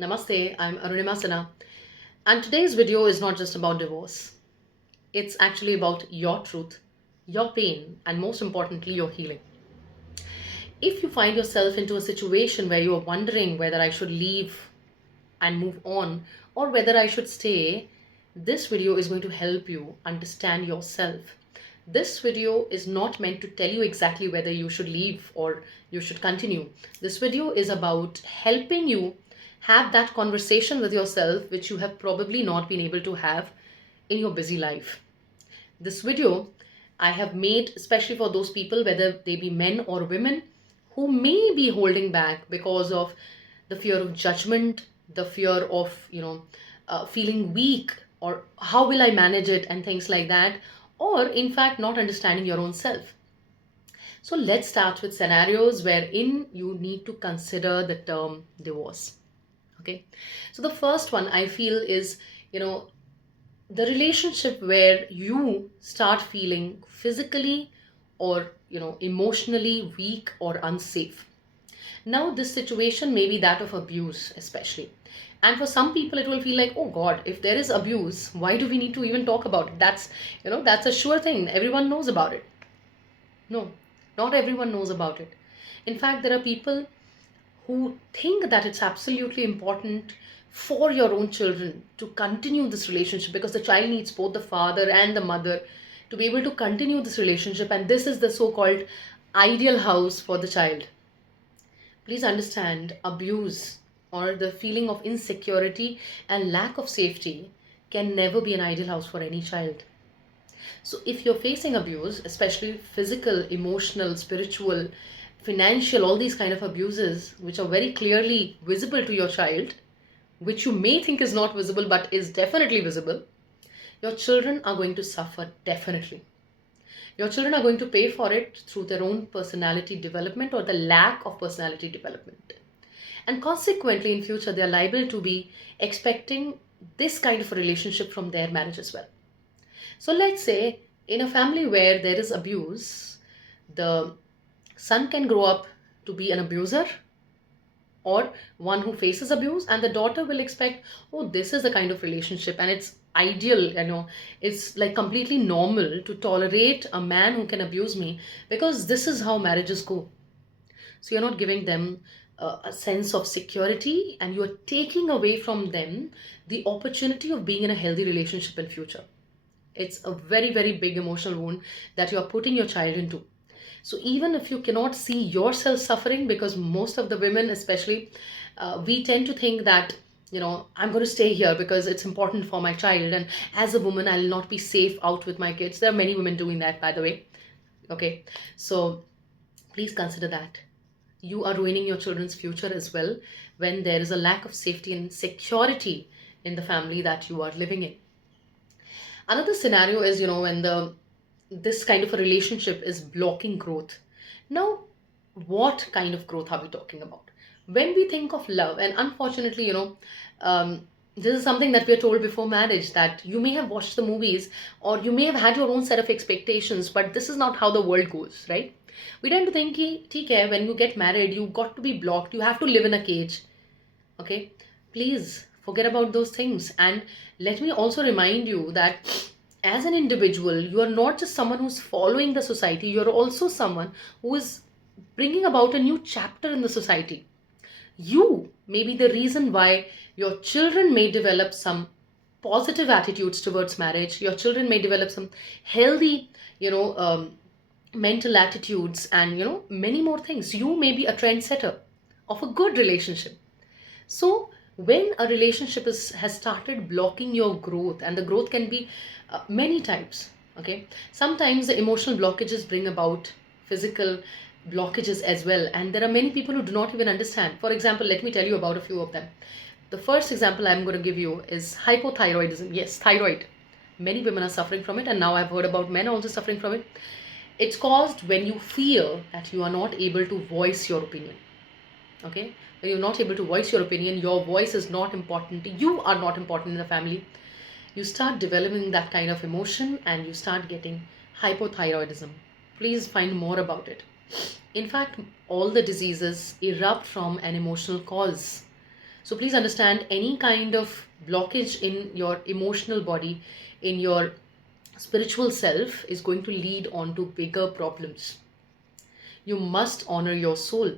Namaste, I'm Arunima Sana, and today's video is not just about divorce. It's actually about your truth, your pain, and most importantly, your healing. If you find yourself into a situation where you are wondering whether I should leave and move on or whether I should stay, this video is going to help you understand yourself. This video is not meant to tell you exactly whether you should leave or you should continue. This video is about helping you have that conversation with yourself, which you have probably not been able to have in your busy life. This video I have made especially for those people, whether they be men or women, who may be holding back because of the fear of judgment, the fear of, feeling weak, or how will I manage it, and things like that, or in fact, not understanding your own self. So let's start with scenarios wherein you need to consider the term divorce. Okay. So the first one I feel is, you know, the relationship where you start feeling physically or emotionally weak or unsafe. Now this situation may be that of abuse especially, and for some people it will feel like, oh god, if there is abuse, why do we need to even talk about it? That's a sure thing, everyone knows about it. No, not everyone knows about it. In fact, there are people who think that it's absolutely important for your own children to continue this relationship because the child needs both the father and the mother to be able to continue this relationship, and this is the so called ideal house for the child. Please understand, abuse or the feeling of insecurity and lack of safety can never be an ideal house for any child. So, if you're facing abuse, especially physical, emotional, spiritual, financial, all these kind of abuses, which are very clearly visible to your child, which you may think is not visible but is definitely visible, your children are going to suffer definitely. Your children are going to pay for it through their own personality development or the lack of personality development. And consequently, in future, they are liable to be expecting this kind of a relationship from their marriage as well. So let's say in a family where there is abuse, the son can grow up to be an abuser or one who faces abuse, and the daughter will expect, oh, this is the kind of relationship and it's ideal, it's like completely normal to tolerate a man who can abuse me because this is how marriages go. So you're not giving them a sense of security, and you're taking away from them the opportunity of being in a healthy relationship in future. It's a very, very big emotional wound that you're putting your child into. So even if you cannot see yourself suffering, because most of the women especially, we tend to think that, I'm going to stay here because it's important for my child, and as a woman I'll not be safe out with my kids. There are many women doing that, by the way. Okay, so please consider that you are ruining your children's future as well when there is a lack of safety and security in the family that you are living in. Another scenario is, when the this kind of a relationship is blocking growth. Now, what kind of growth are we talking about? When we think of love, and unfortunately, this is something that we are told before marriage, that you may have watched the movies or you may have had your own set of expectations, but this is not how the world goes, right? We tend to think, "ठीक when you get married, you got to be blocked, you have to live in a cage." Okay, please forget about those things. And let me also remind you that as an individual, you are not just someone who's following the society, you're also someone who is bringing about a new chapter in the society. You may be the reason why your children may develop some positive attitudes towards marriage. Your children may develop some healthy, mental attitudes, and many more things. You may be a trendsetter of a good relationship. So when a relationship has started blocking your growth, and the growth can be many types. Okay, sometimes the emotional blockages bring about physical blockages as well, and there are many people who do not even understand. For example, let me tell you about a few of them. The first example I'm going to give you is hypothyroidism. Yes, thyroid. Many women are suffering from it, and now I've heard about men also suffering from it. It's caused when you feel that you are not able to voice your opinion. Okay, when you're not able to voice your opinion, your voice is not important, you are not important in the family, you start developing that kind of emotion and you start getting hypothyroidism. Please find more about it. In fact, all the diseases erupt from an emotional cause. So please understand, any kind of blockage in your emotional body, in your spiritual self, is going to lead on to bigger problems. You must honor your soul.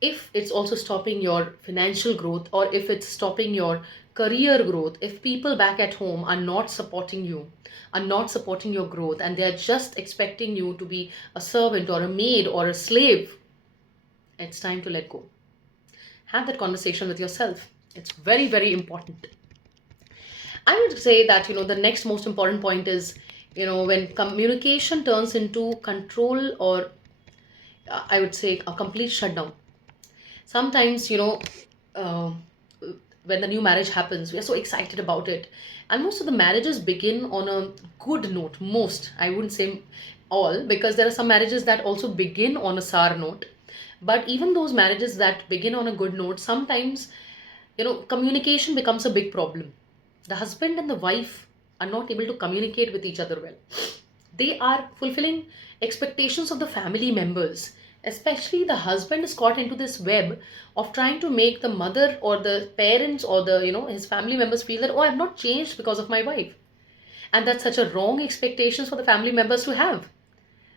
If it's also stopping your financial growth, or if it's stopping your career growth, if people back at home are not supporting you, are not supporting your growth, and they're just expecting you to be a servant or a maid or a slave, it's time to let go. Have that conversation with yourself. It's very, very important. I would say that, the next most important point is, when communication turns into control, or I would say a complete shutdown. Sometimes, uh, when the new marriage happens, we are so excited about it. And most of the marriages begin on a good note. Most, I wouldn't say all, because there are some marriages that also begin on a sour note. But even those marriages that begin on a good note, sometimes, communication becomes a big problem. The husband and the wife are not able to communicate with each other well. They are fulfilling expectations of the family members. Especially the husband is caught into this web of trying to make the mother or the parents or the his family members feel that, oh, I've not changed because of my wife. And that's such a wrong expectations for the family members to have.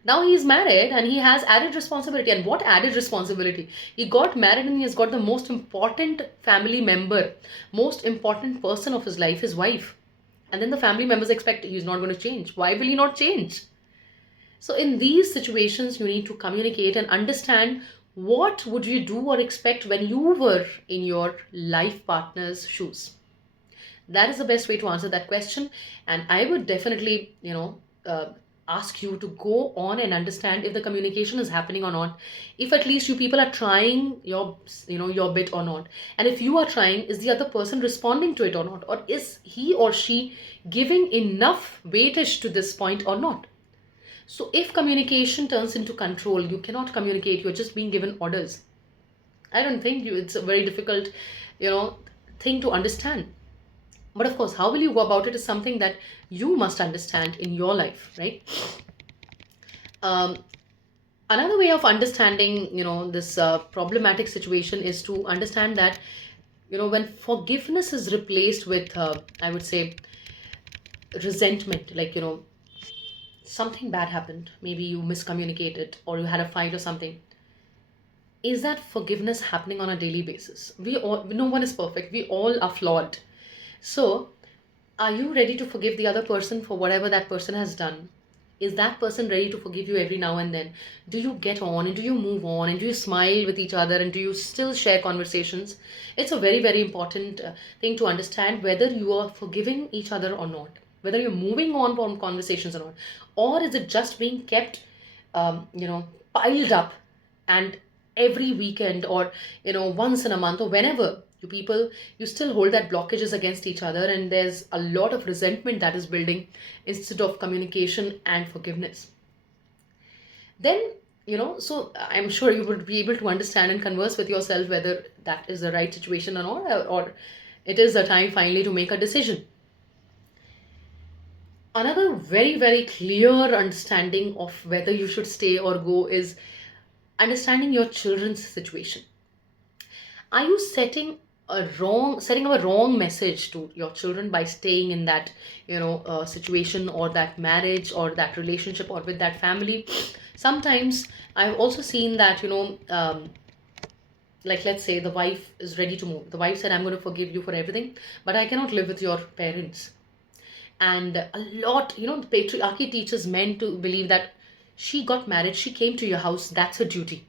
Now he's married and he has added responsibility. And what added responsibility? He got married and he has got the most important family member, most important person of his life, his wife. And then the family members expect he's not going to change. Why will he not change? So in these situations, you need to communicate and understand what would you do or expect when you were in your life partner's shoes. That is the best way to answer that question. And I would definitely, ask you to go on and understand if the communication is happening or not. If at least you people are trying your bit or not. And if you are trying, is the other person responding to it or not? Or is he or she giving enough weightage to this point or not? So if communication turns into control, you cannot communicate, you're just being given orders. I don't think it's a very difficult, you know, thing to understand. But of course, how will you go about it is something that you must understand in your life, right? Um, Another way of understanding, this problematic situation is to understand that, when forgiveness is replaced with, I would say, resentment, like, something bad happened, maybe you miscommunicated or you had a fight or something. Is that forgiveness happening on a daily basis? We all, no one is perfect, we all are flawed. So are you ready to forgive the other person for whatever that person has done? Is that person ready to forgive you every now and then? Do you get on and do you move on and do you smile with each other and do you still share conversations? It's a very, very important thing to understand whether you are forgiving each other or not, whether you're moving on from conversations or not, or is it just being kept, piled up, and every weekend or once in a month or whenever you people, you still hold that blockages against each other, and there's a lot of resentment that is building instead of communication and forgiveness. Then, so I'm sure you would be able to understand and converse with yourself whether that is the right situation or not, or it is the time finally to make a decision. Another very, very clear understanding of whether you should stay or go is understanding your children's situation. Are you setting up a wrong message to your children by staying in that situation or that marriage or that relationship or with that family? Sometimes I've also seen that, like, let's say the wife is ready to move. The wife said, I'm going to forgive you for everything, but I cannot live with your parents. And a lot, the patriarchy teaches men to believe that she got married, she came to your house, that's her duty.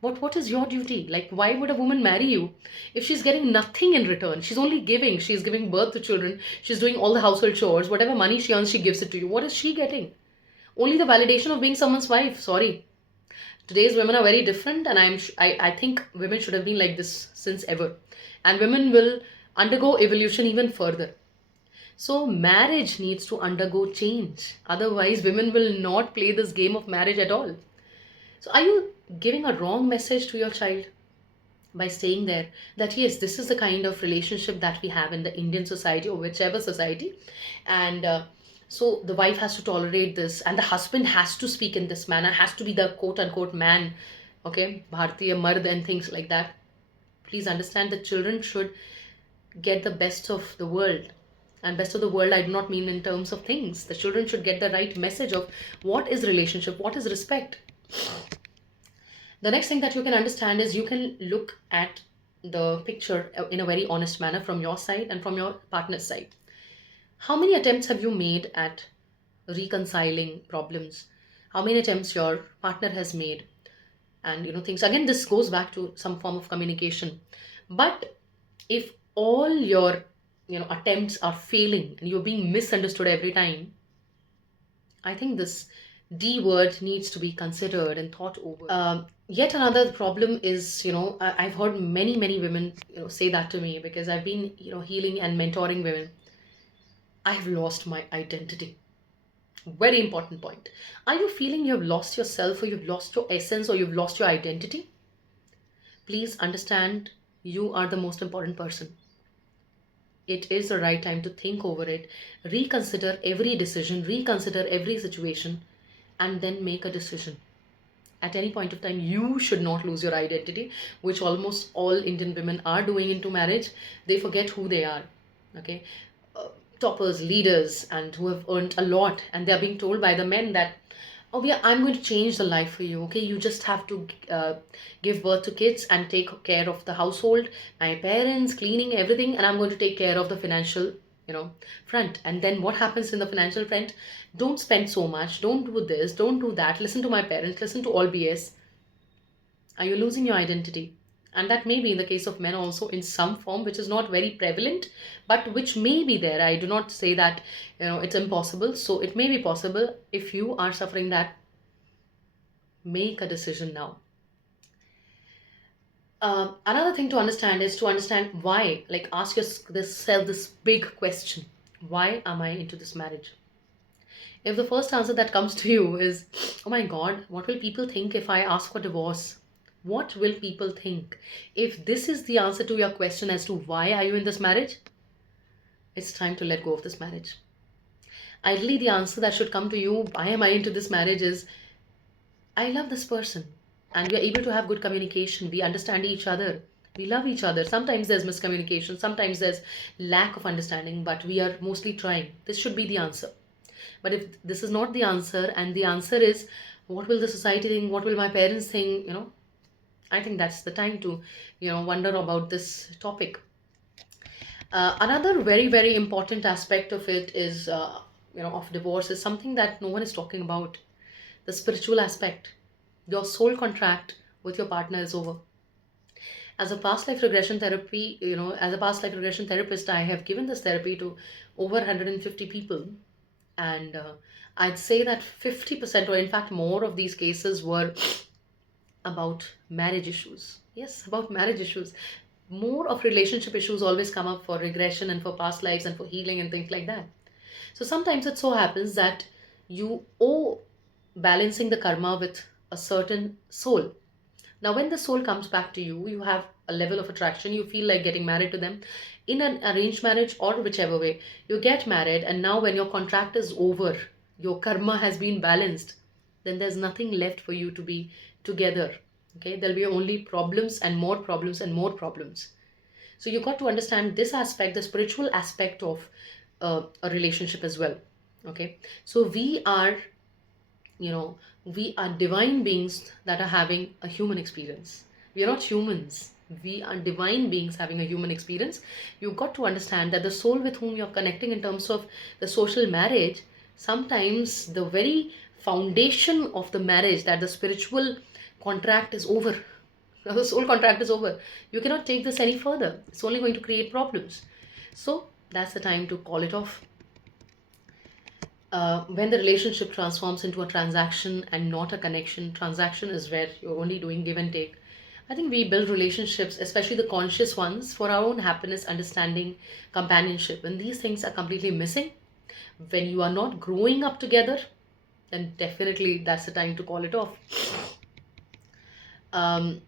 But what is your duty? Like, why would a woman marry you if she's getting nothing in return? She's only giving. She's giving birth to children. She's doing all the household chores. Whatever money she earns, she gives it to you. What is she getting? Only the validation of being someone's wife. Sorry. Today's women are very different, and I think women should have been like this since ever. And women will undergo evolution even further. So marriage needs to undergo change. Otherwise, women will not play this game of marriage at all. So are you giving a wrong message to your child by staying there, that yes, this is the kind of relationship that we have in the Indian society or whichever society, and so the wife has to tolerate this and the husband has to speak in this manner, has to be the quote unquote man, okay, Bharatiya mard and things like that. Please understand that children should get the best of the world. And best of the world, I do not mean in terms of things. The children should get the right message of what is relationship, what is respect. The next thing that you can understand is you can look at the picture in a very honest manner from your side and from your partner's side. How many attempts have you made at reconciling problems? How many attempts your partner has made? And things again, this goes back to some form of communication. But if all your attempts are failing and you're being misunderstood every time, I think this D word needs to be considered and thought over. Yet another problem is, I've heard many women, say that to me because I've been, healing and mentoring women. I've lost my identity. Very important point. Are you feeling you've lost yourself, or you've lost your essence, or you've lost your identity? Please understand, you are the most important person. It is the right time to think over it, reconsider every decision, reconsider every situation, and then make a decision. At any point of time, you should not lose your identity, which almost all Indian women are doing into marriage. They forget who they are. Okay. uh, Toppers, leaders, and who have earned a lot, and they're being told by the men that, oh yeah, I'm going to change the life for you. Okay, you just have to give birth to kids and take care of the household, my parents, cleaning, everything, and I'm going to take care of the financial, front. And then what happens in the financial front? Don't spend so much, don't do this, don't do that, listen to my parents, listen to all BS. Are you losing your identity? And that may be in the case of men also in some form, which is not very prevalent, but which may be there. I do not say that it's impossible. So it may be possible. If you are suffering that, make a decision now. Another thing to understand is to understand why. Like, ask yourself this big question: why am I into this marriage? If the first answer that comes to you is, oh my God, what will people think if I ask for divorce? What will people think? If this is the answer to your question as to why are you in this marriage, it's time to let go of this marriage. Ideally, the answer that should come to you, why am I into this marriage, is I love this person. And we are able to have good communication. We understand each other. We love each other. Sometimes there's miscommunication. Sometimes there's lack of understanding, but we are mostly trying. This should be the answer. But if this is not the answer, and the answer is, what will the society think? What will my parents think? I think that's the time to, wonder about this topic. Another very important aspect of it is, of divorce, is something that no one is talking about: the spiritual aspect. Your soul contract with your partner is over. As a past life regression therapist, I have given this therapy to over 150 people, and I'd say that 50%, or in fact more, of these cases were about marriage issues. Yes, about marriage issues. More of relationship issues always come up for regression and for past lives and for healing and things like that. So sometimes it so happens that you owe balancing the karma with a certain soul. Now, when the soul comes back to you, you have a level of attraction, you feel like getting married to them in an arranged marriage or whichever way. You get married, and now when your contract is over, your karma has been balanced, then there's nothing left for you to be together. Okay, there'll be only problems and more problems and more problems. So you got to understand this aspect, the spiritual aspect of a relationship as well. Okay, so we are divine beings that are having a human experience. We are not humans. We are divine beings having a human experience. You've got to understand that the soul with whom you're connecting in terms of the social marriage, sometimes the very foundation of the marriage, that the spiritual contract is over. Now the soul contract is over. You cannot take this any further. It's only going to create problems. So that's the time to call it off. When the relationship transforms into a transaction and not a connection, transaction is where you're only doing give and take. I think we build relationships, especially the conscious ones, for our own happiness, understanding, companionship. When these things are completely missing, when you are not growing up together, then definitely that's the time to call it off. Um,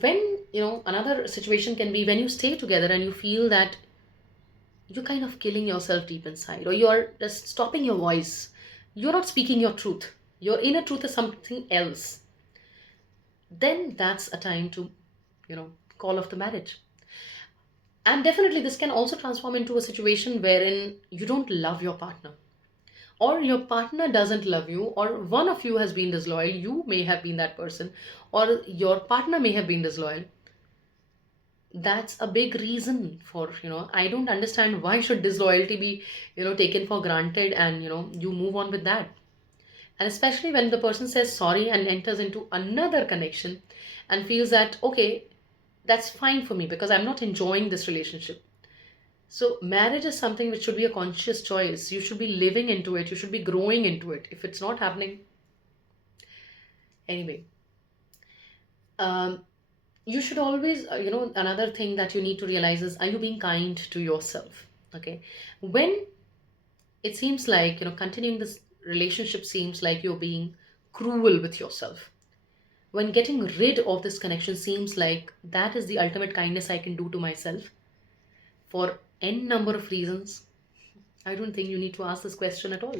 when, another situation can be when you stay together and you feel that you're kind of killing yourself deep inside, or you're just stopping your voice. You're not speaking your truth. Your inner truth is something else. Then that's a time to, you know, call of the marriage. And definitely, this can also transform into a situation wherein you don't love your partner, or your partner doesn't love you, or one of you has been disloyal. You may have been that person, or your partner may have been disloyal. That's a big reason for, I don't understand why should disloyalty be, taken for granted, and you move on with that. And especially when the person says sorry and enters into another connection and feels that, okay, that's fine for me because I'm not enjoying this relationship. So marriage is something which should be a conscious choice. You should be living into it, you should be growing into it. If it's not happening, anyway, um, you should always, another thing that you need to realize is, are you being kind to yourself? Okay. When it seems like, continuing this relationship seems like you're being cruel with yourself, when getting rid of this connection seems like that is the ultimate kindness I can do to myself for n number of reasons, I don't think you need to ask this question at all.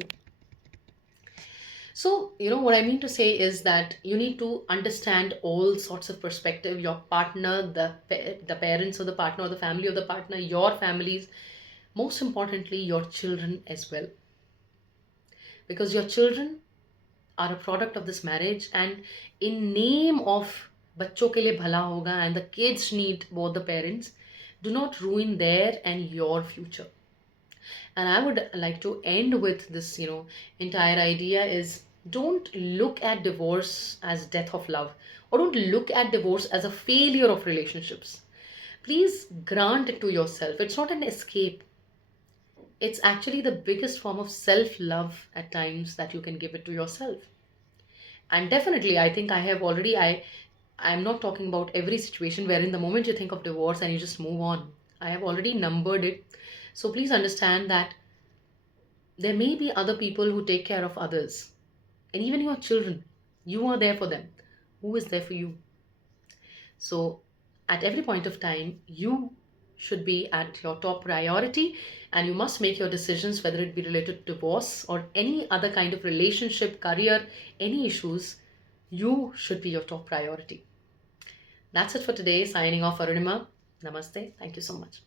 So, what I mean to say is that you need to understand all sorts of perspective, your partner, the parents of the partner, or the family of the partner, your families, most importantly, your children as well. Because your children are a product of this marriage, and in name of बच्चों के लिए भला होगा and the kids need both the parents, do not ruin their and your future. And I would like to end with this, entire idea is, don't look at divorce as death of love, or don't look at divorce as a failure of relationships. Please grant it to yourself. It's not an escape. It's actually the biggest form of self love at times that you can give it to yourself. And definitely, I think I have already, I'm not talking about every situation wherein the moment you think of divorce and you just move on. I have already numbered it. So please understand that there may be other people who take care of others, and even your children. You are there for them. Who is there for you? So, at every point of time, you should be at your top priority, and you must make your decisions, whether it be related to divorce or any other kind of relationship, career, any issues. You should be your top priority. That's it for today. Signing off, Arunima. Namaste. Thank you so much.